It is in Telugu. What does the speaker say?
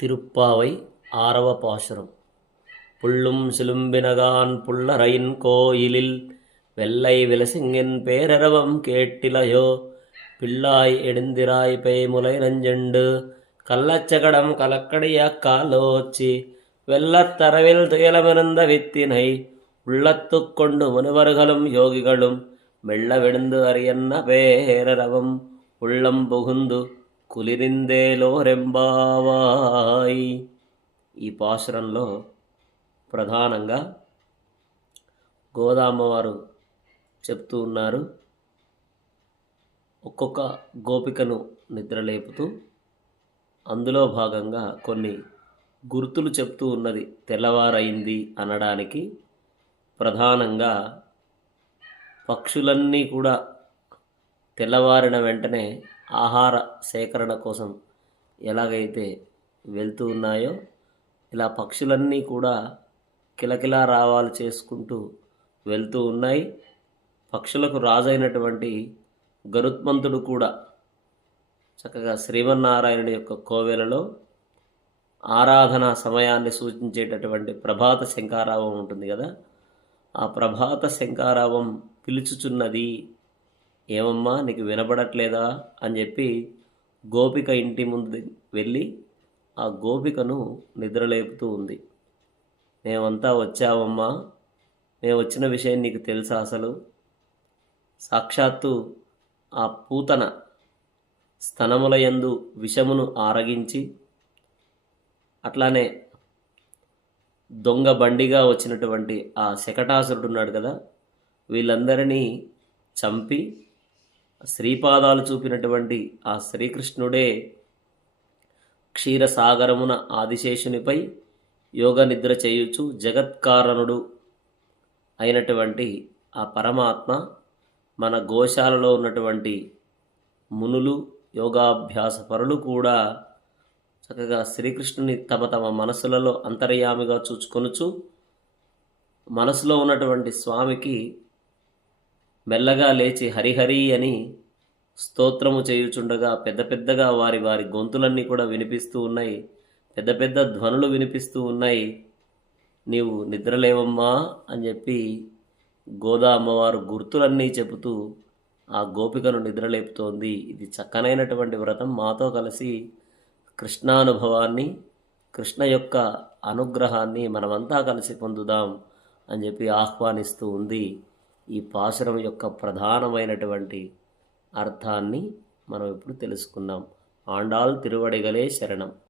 திருப்பாவை ஆரவ பாசுரம். புள்ளும் சிலும்பினகான் புள்ளரையின் கோயிலில் வெள்ளை விலசிங்கின் பேரரவம் கேட்டிலையோ. பிள்ளாய் எடுந்திராய் பேய்முலை நஞ்செண்டு கள்ளச்சகடம் கலக்கடிய காலோச்சி வெள்ளத்தரவில் துயலமிருந்த வித்தினை உள்ளத்துக் கொண்டு முனிவர்களும் யோகிகளும் மெல்ல விழுந்து அறியன்ன பேரரவம் உள்ளம் புகுந்து కులిరిందేలోరెంబావాయ్. ఈ పాసురంలో ప్రధానంగా గోదామ్మవారు చెప్తూ ఉన్నారు. ఒక్కొక్క గోపికను నిద్రలేపుతూ అందులో భాగంగా కొన్ని గుర్తులు చెప్తూ ఉన్నది. తెల్లవారైంది అనడానికి ప్రధానంగా పక్షులన్నీ కూడా తెల్లవారిన వెంటనే ఆహార సేకరణ కోసం ఎలాగైతే వెళ్తూ ఉన్నాయో ఇలా పక్షులన్నీ కూడా కిలకిలా రావాలు చేసుకుంటూ వెళ్తూ ఉన్నాయి. పక్షులకు రాజైనటువంటి గరుత్మంతుడు కూడా చక్కగా శ్రీమన్నారాయణుడి యొక్క కోవెలలో ఆరాధన సమయాన్ని సూచించేటటువంటి ప్రభాత శంఖారావం ఉంటుంది కదా, ఆ ప్రభాత శంఖారావం పిలుచుచున్నది. ఏమమ్మా నీకు వినబడట్లేదా అని చెప్పి గోపిక ఇంటి ముందు వెళ్ళి ఆ గోపికను నిద్రలేపుతూ ఉంది. మేమంతా వచ్చావమ్మా, మేము వచ్చిన విషయం నీకు తెలుసా? అసలు సాక్షాత్తు ఆ పూతన స్తనములయందు విషమును ఆరగించి అట్లానే దొంగ బండిగా వచ్చినటువంటి ఆ శకటాసురుడు ఉన్నాడు కదా, వీళ్ళందరినీ చంపి శ్రీపాదాలు చూపినటువంటి ఆ శ్రీకృష్ణుడే క్షీరసాగరమున ఆదిశేషునిపై యోగ నిద్ర చేయుచు జగత్కారణుడు అయినటువంటి ఆ పరమాత్మ మన గోశాలలో ఉన్నటువంటి మునులు యోగాభ్యాస పరులు కూడా చక్కగా శ్రీకృష్ణుని తమ తమ మనసులలో అంతర్యామిగా చూచుకొనుచు మనసులో ఉన్నటువంటి స్వామికి మెల్లగా లేచి హరిహరి అని స్తోత్రము చేయుచుండగా పెద్ద పెద్దగా వారి వారి గొంతులన్నీ కూడా వినిపిస్తూ ఉన్నాయి. పెద్ద పెద్ద ధ్వనులు వినిపిస్తూ ఉన్నాయి. నీవు నిద్రలేవమ్మా అని చెప్పి గోదా అమ్మవారు గుర్తులన్నీ చెబుతూ ఆ గోపికను నిద్రలేపుతోంది. ఇది చక్కనైనటువంటి వ్రతం. మాతో కలిసి కృష్ణానుభవాన్ని, కృష్ణ యొక్క అనుగ్రహాన్ని మనమంతా కలిసి పొందుదాం అని చెప్పి ఆహ్వానిస్తూ ఉంది. ఈ పాసురం యొక్క ప్రధానమైనటువంటి అర్థాన్ని మనం ఇప్పుడు తెలుసుకుందాం. ఆండాల్ తిరువడిగలే శరణం.